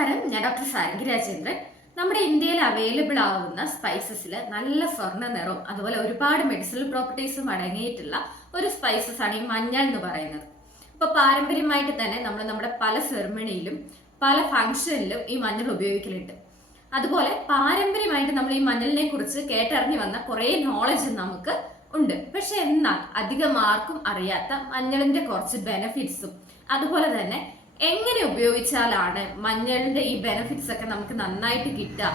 നമസ്കാരം. ഞാൻ ഡോക്ടർ സാരംഗി രാജേന്ദ്രൻ. നമ്മുടെ ഇന്ത്യയിൽ അവൈലബിൾ ആവുന്ന സ്പൈസസിൽ നല്ല സ്വർണ നിറവും അതുപോലെ ഒരുപാട് മെഡിസിനൽ പ്രോപ്പർട്ടീസും അടങ്ങിയിട്ടുള്ള ഒരു സ്പൈസസ് ആണ് ഈ മഞ്ഞൾ എന്ന് പറയുന്നത്. ഇപ്പൊ പാരമ്പര്യമായിട്ട് തന്നെ നമ്മൾ നമ്മുടെ പല സെറിമണിയിലും പല ഫംഗ്ഷനിലും ഈ മഞ്ഞൾ ഉപയോഗിക്കലുണ്ട്. അതുപോലെ പാരമ്പര്യമായിട്ട് നമ്മൾ ഈ മഞ്ഞളിനെ കുറിച്ച് കേട്ടറിഞ്ഞു വന്ന കുറേ നോളജ് നമുക്ക് ഉണ്ട്. പക്ഷെ എന്നാൽ അധികം ആർക്കും അറിയാത്ത മഞ്ഞളിന്റെ കുറച്ച് ബെനഫിറ്റ്സും അതുപോലെ തന്നെ എങ്ങനെ ഉപയോഗിച്ചാലാണ് മഞ്ഞളിന്റെ ഈ ബെനിഫിറ്റ്സ് ഒക്കെ നമുക്ക് നന്നായിട്ട് കിട്ടുക?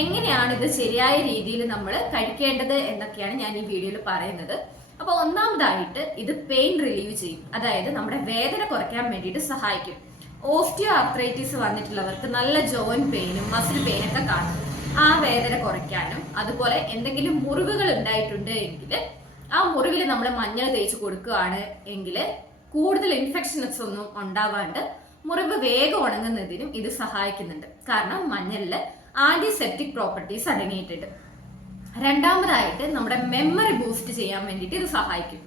എങ്ങനെയാണ് ഇത് ശരിയായ രീതിയിൽ നമ്മൾ കഴിക്കേണ്ടത് എന്നൊക്കെയാണ് ഞാൻ ഈ വീഡിയോയിൽ പറയുന്നത്. അപ്പൊ ഒന്നാമതായിട്ട് ഇത് പെയിൻ റിലീവ് ചെയ്യും. അതായത് നമ്മുടെ വേദന കുറയ്ക്കാൻ വേണ്ടിയിട്ട് സഹായിക്കും. ഓസ്റ്റിയോ ആർത്രൈറ്റിസ് വന്നിട്ടുള്ളവർക്ക് നല്ല ജോയിന്റ് പെയിനും മസിൽ പെയിനും ഒക്കെ കാണും. ആ വേദന കുറയ്ക്കാനും അതുപോലെ എന്തെങ്കിലും മുറിവുകൾ ഉണ്ടായിട്ടുണ്ട് എങ്കിൽ ആ മുറിവിൽ നമ്മൾ മഞ്ഞൾ തേച്ച് കൊടുക്കുകയാണ് എങ്കിൽ കൂടുതൽ ഇൻഫെക്ഷൻസ് ഒന്നും ഉണ്ടാവാണ്ട് മുറിവ് വേഗം ഉണങ്ങുന്നതിനും ഇത് സഹായിക്കുന്നുണ്ട്. കാരണം മഞ്ഞളിൽ ആന്റിസെപ്റ്റിക് പ്രോപ്പർട്ടീസ് അടങ്ങിയിട്ടുണ്ട്. രണ്ടാമതായിട്ട് നമ്മുടെ മെമ്മറി ബൂസ്റ്റ് ചെയ്യാൻ വേണ്ടിയിട്ട് ഇത് സഹായിക്കും.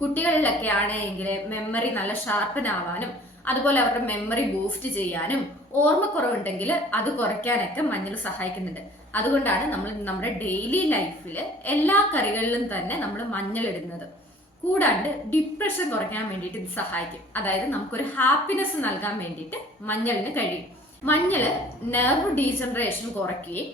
കുട്ടികളിലൊക്കെ ആണെങ്കിൽ മെമ്മറി നല്ല ഷാർപ്പൻ ആവാനും അതുപോലെ അവരുടെ മെമ്മറി ബൂസ്റ്റ് ചെയ്യാനും ഓർമ്മക്കുറവുണ്ടെങ്കിൽ അത് കുറയ്ക്കാനൊക്കെ മഞ്ഞൾ സഹായിക്കുന്നുണ്ട്. അതുകൊണ്ടാണ് നമ്മൾ നമ്മുടെ ഡെയിലി ലൈഫിൽ എല്ലാ കറികളിലും തന്നെ നമ്മൾ മഞ്ഞൾ ഇടുന്നത് കൂടാണ്ട് ഡിപ്രഷൻ കുറയ്ക്കാൻ വേണ്ടിയിട്ട് ഇത് സഹായിക്കും. അതായത് നമുക്കൊരു ഹാപ്പിനെസ് നൽകാൻ വേണ്ടിയിട്ട് മഞ്ഞളിന് കഴിയും. മഞ്ഞൾ നെർവ് ഡീജനറേഷൻ കുറയ്ക്കുകയും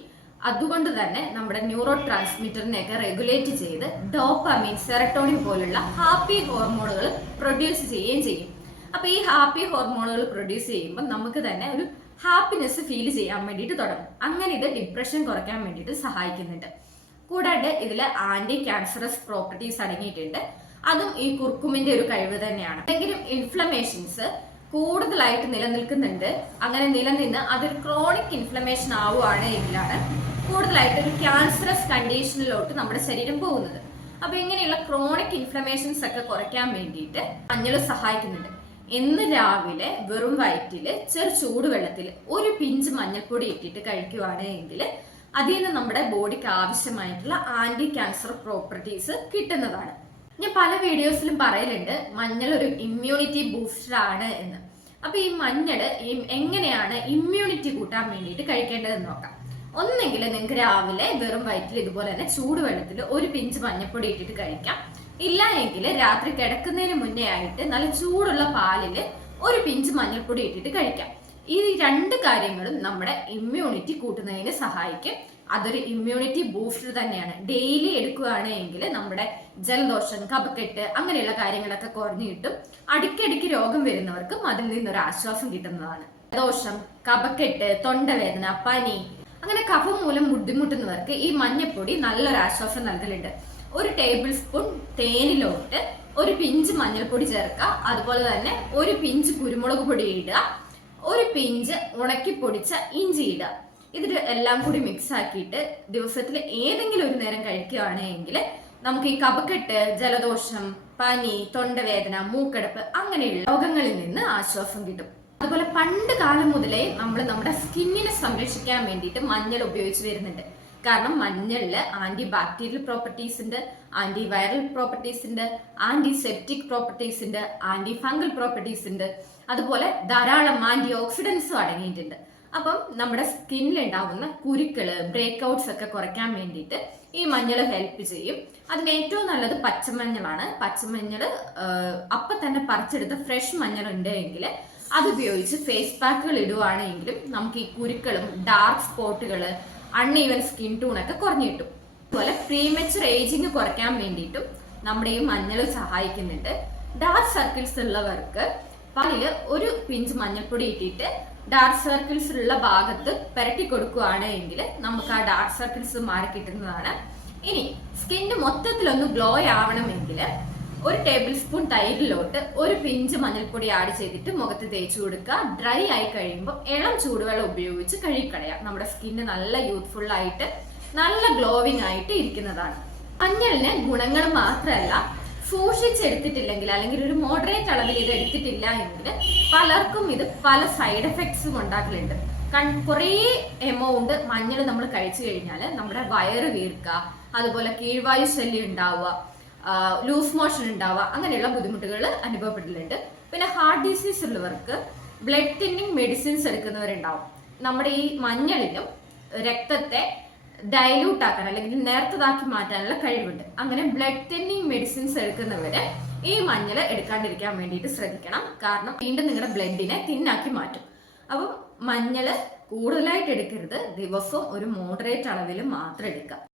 അതുകൊണ്ട് തന്നെ നമ്മുടെ ന്യൂറോ ട്രാൻസ്മിറ്ററിനെയൊക്കെ റെഗുലേറ്റ് ചെയ്ത് ഡോപ്പമീൻ സെറട്ടോണിൻ പോലുള്ള ഹാപ്പി ഹോർമോണുകൾ പ്രൊഡ്യൂസ് ചെയ്യുകയും ചെയ്യും. അപ്പൊ ഈ ഹാപ്പി ഹോർമോണുകൾ പ്രൊഡ്യൂസ് ചെയ്യുമ്പോൾ നമുക്ക് തന്നെ ഒരു ഹാപ്പിനെസ് ഫീൽ ചെയ്യാൻ വേണ്ടിയിട്ട് തുടങ്ങും. അങ്ങനെ ഇത് ഡിപ്രഷൻ കുറയ്ക്കാൻ വേണ്ടിയിട്ട് സഹായിക്കുന്നുണ്ട്. കൂടാണ്ട് ഇതിൽ ആന്റി ക്യാൻസറസ് പ്രോപ്പർട്ടീസ് അടങ്ങിയിട്ടുണ്ട്. അതും ഈ കുർക്കുമിന്റെ ഒരു കഴിവ് തന്നെയാണ്. എന്തെങ്കിലും ഇൻഫ്ലമേഷൻസ് കൂടുതലായിട്ട് നിലനിൽക്കുന്നുണ്ട്. അങ്ങനെ നിലനിന്ന് അതൊരു ക്രോണിക് ഇൻഫ്ലമേഷൻ ആവുകയാണ് എങ്കിലാണ് കൂടുതലായിട്ട് ഒരു ക്യാൻസറസ് കണ്ടീഷനിലോട്ട് നമ്മുടെ ശരീരം പോകുന്നത്. അപ്പൊ ഇങ്ങനെയുള്ള ക്രോണിക് ഇൻഫ്ലമേഷൻസ് ഒക്കെ കുറയ്ക്കാൻ വേണ്ടിയിട്ട് മഞ്ഞൾ സഹായിക്കുന്നുണ്ട്. ഇന്ന് രാവിലെ വെറും വയറ്റിൽ ചെറു ചൂടുവെള്ളത്തിൽ ഒരു പിഞ്ച് മഞ്ഞൾപ്പൊടി ഇട്ടിട്ട് കഴിക്കുവാണ് എങ്കിൽ അതിൽ നിന്ന് നമ്മുടെ ബോഡിക്ക് ആവശ്യമായിട്ടുള്ള ആന്റി ക്യാൻസർ പ്രോപ്പർട്ടീസ് കിട്ടുന്നതാണ്. ഞാൻ പല വീഡിയോസിലും പറയലുണ്ട് മഞ്ഞൾ ഒരു ഇമ്മ്യൂണിറ്റി ബൂസ്റ്റർ ആണ് എന്ന്. അപ്പൊ ഈ മഞ്ഞൾ എങ്ങനെയാണ് ഇമ്മ്യൂണിറ്റി കൂട്ടാൻ വേണ്ടിയിട്ട് കഴിക്കേണ്ടതെന്ന് നോക്കാം. ഒന്നെങ്കിൽ നിങ്ങൾക്ക് രാവിലെ വെറും വയറ്റിൽ ഇതുപോലെ തന്നെ ചൂടുവെള്ളത്തിൽ ഒരു പിഞ്ച് മഞ്ഞൾപ്പൊടി ഇട്ടിട്ട് കഴിക്കാം. ഇല്ല എങ്കിൽ രാത്രി കിടക്കുന്നതിന് മുന്നേ ആയിട്ട് നല്ല ചൂടുള്ള പാലിൽ ഒരു പിഞ്ച് മഞ്ഞൾപ്പൊടി ഇട്ടിട്ട് കഴിക്കാം. ഈ രണ്ട് കാര്യങ്ങളും നമ്മുടെ ഇമ്മ്യൂണിറ്റി കൂട്ടുന്നതിന് സഹായിക്കും. അതൊരു ഇമ്മ്യൂണിറ്റി ബൂസ്റ്റർ തന്നെയാണ്. ഡെയിലി എടുക്കുകയാണെങ്കിൽ നമ്മുടെ ജലദോഷം കപക്കെട്ട് അങ്ങനെയുള്ള കാര്യങ്ങളൊക്കെ കുറഞ്ഞു കിട്ടും. അടിക്കടിക്ക് രോഗം വരുന്നവർക്കും അതിൽ നിന്നൊരു ആശ്വാസം കിട്ടുന്നതാണ്. ജലദോഷം കപക്കെട്ട് തൊണ്ടവേദന പനി അങ്ങനെ കഫം മൂലം ബുദ്ധിമുട്ടുന്നവർക്ക് ഈ മഞ്ഞപ്പൊടി നല്ലൊരു ആശ്വാസം നൽകലുണ്ട്. ഒരു ടേബിൾ സ്പൂൺ തേനിലോട്ട് ഒരു പിഞ്ച് മഞ്ഞൾപ്പൊടി ചേർക്കുക. അതുപോലെ തന്നെ ഒരു പിഞ്ച് കുരുമുളക് പൊടി ഇടുക. ഒരു പിഞ്ച് ഉണക്കി പൊടിച്ച ഇഞ്ചി ഇടുക ഇത് എല്ലാം കൂടി മിക്സ് ആക്കിയിട്ട് ദിവസത്തിൽ ഏതെങ്കിലും ഒരു നേരം കഴിക്കുകയാണെങ്കിൽ നമുക്ക് ഈ കപക്കെട്ട് ജലദോഷം പനി തൊണ്ടവേദന മൂക്കടപ്പ് അങ്ങനെയുള്ള രോഗങ്ങളിൽ നിന്ന് ആശ്വാസം കിട്ടും. അതുപോലെ പണ്ട് കാലം മുതലേ നമ്മൾ നമ്മുടെ സ്കിന്നിനെ സംരക്ഷിക്കാൻ വേണ്ടിയിട്ട് മഞ്ഞൾ ഉപയോഗിച്ച് വരുന്നുണ്ട്. കാരണം മഞ്ഞളിൽ ആന്റി ബാക്ടീരിയൽ പ്രോപ്പർട്ടീസ് ഉണ്ട് ആന്റി വൈറൽ പ്രോപ്പർട്ടീസ് ഉണ്ട് ആന്റി സെപ്റ്റിക് പ്രോപ്പർട്ടീസ് ഉണ്ട് ആന്റി ഫംഗൽ പ്രോപ്പർട്ടീസ് ഉണ്ട്. അതുപോലെ ധാരാളം ആന്റി ഓക്സിഡൻസും അടങ്ങിയിട്ടുണ്ട്. അപ്പം നമ്മുടെ സ്കിന്നിൽ ഉണ്ടാവുന്ന കുരുക്കൾ ബ്രേക്ക് ഔട്ട്സ് ഒക്കെ കുറയ്ക്കാൻ വേണ്ടിയിട്ട് ഈ മഞ്ഞൾ ഹെൽപ്പ് ചെയ്യും. അതിന് ഏറ്റവും നല്ലത് പച്ചമഞ്ഞളാണ്. പച്ചമഞ്ഞൾ അപ്പൊ തന്നെ പറിച്ചെടുത്ത ഫ്രഷ് മഞ്ഞൾ ഉണ്ട് എങ്കിൽ അത് ഉപയോഗിച്ച് ഫേസ് പാക്കുകൾ ഇടുവാണെങ്കിലും നമുക്ക് ഈ കുരുക്കളും ഡാർക്ക് സ്പോട്ടുകൾ അൺഈവൻ സ്കിൻ ടൂൺ ഒക്കെ കുറഞ്ഞു കിട്ടും. അതുപോലെ പ്രീമച്ചുർ ഏജിങ് കുറയ്ക്കാൻ വേണ്ടിയിട്ടും നമ്മുടെ ഈ മഞ്ഞൾ സഹായിക്കുന്നുണ്ട്. ഡാർക്ക് സർക്കിൾസ് ഉള്ളവർക്ക് പാലിൽ ഒരു പിഞ്ച് മഞ്ഞൾപ്പൊടി ഇട്ടിട്ട് ഡാർക്ക് സർക്കിൾസ് ഉള്ള ഭാഗത്ത് പുരട്ടി കൊടുക്കുകയാണെങ്കിൽ നമുക്ക് ആ ഡാർക്ക് സർക്കിൾസ് മാറി കിട്ടുന്നതാണ്. ഇനി സ്കിന്ന് മൊത്തത്തിലൊന്ന് ഗ്ലോ ആവണമെങ്കിൽ ഒരു ടേബിൾ സ്പൂൺ തൈരിലോട്ട് ഒരു പിഞ്ച് മഞ്ഞൾപ്പൊടി ആഡ് ചെയ്തിട്ട് മുഖത്ത് തേച്ചു കൊടുക്കുക. ഡ്രൈ ആയി കഴിയുമ്പോൾ ഇളം ചൂടുവെള്ളം ഉപയോഗിച്ച് കഴുകിക്കളയാം. നമ്മുടെ സ്കിന്ന് നല്ല യൂത്ത്ഫുൾ ആയിട്ട് നല്ല ഗ്ലോവിങ് ആയിട്ട് ഇരിക്കുന്നതാണ്. മഞ്ഞളിന് ഗുണങ്ങൾ മാത്രമല്ല സൂക്ഷിച്ചെടുത്തിട്ടില്ലെങ്കിൽ അല്ലെങ്കിൽ ഒരു മോഡറേറ്റ് അളവിൽ ഇത് എടുത്തിട്ടില്ല എങ്കിൽ പലർക്കും ഇത് പല സൈഡ് എഫക്ട്സും ഉണ്ടാക്കലുണ്ട്. കുറേ എമൗണ്ട് മഞ്ഞൾ നമ്മൾ കഴിച്ചു കഴിഞ്ഞാൽ നമ്മുടെ വയറ് വീർക്കുക അതുപോലെ കീഴ്വായു ശല്യം ഉണ്ടാവുക ലൂസ് മോഷൻ ഉണ്ടാവുക അങ്ങനെയുള്ള ബുദ്ധിമുട്ടുകൾ അനുഭവപ്പെട്ടിട്ടുണ്ട്. പിന്നെ ഹാർട്ട് ഡിസീസ് ഉള്ളവർക്ക് ബ്ലഡ് തിന്നിങ് മെഡിസിൻസ് എടുക്കുന്നവരുണ്ടാവും. നമ്മുടെ ഈ മഞ്ഞളിലും രക്തത്തെ ഡയലൂട്ട് ആക്കാൻ അല്ലെങ്കിൽ നേർത്തതാക്കി മാറ്റാനുള്ള കഴിവുണ്ട്. അങ്ങനെ ബ്ലഡ് തിന്നിങ് മെഡിസിൻസ് എടുക്കുന്നവര് ഈ മഞ്ഞൾ എടുക്കാണ്ടിരിക്കാൻ വേണ്ടിയിട്ട് ശ്രദ്ധിക്കണം. കാരണം വീണ്ടും നിങ്ങളുടെ ബ്ലഡിനെ തിന്നാക്കി മാറ്റും. അപ്പം മഞ്ഞൾ കൂടുതലായിട്ട് എടുക്കരുത്. ദിവസവും ഒരു മോഡറേറ്റ് അളവിൽ മാത്രം എടുക്കുക.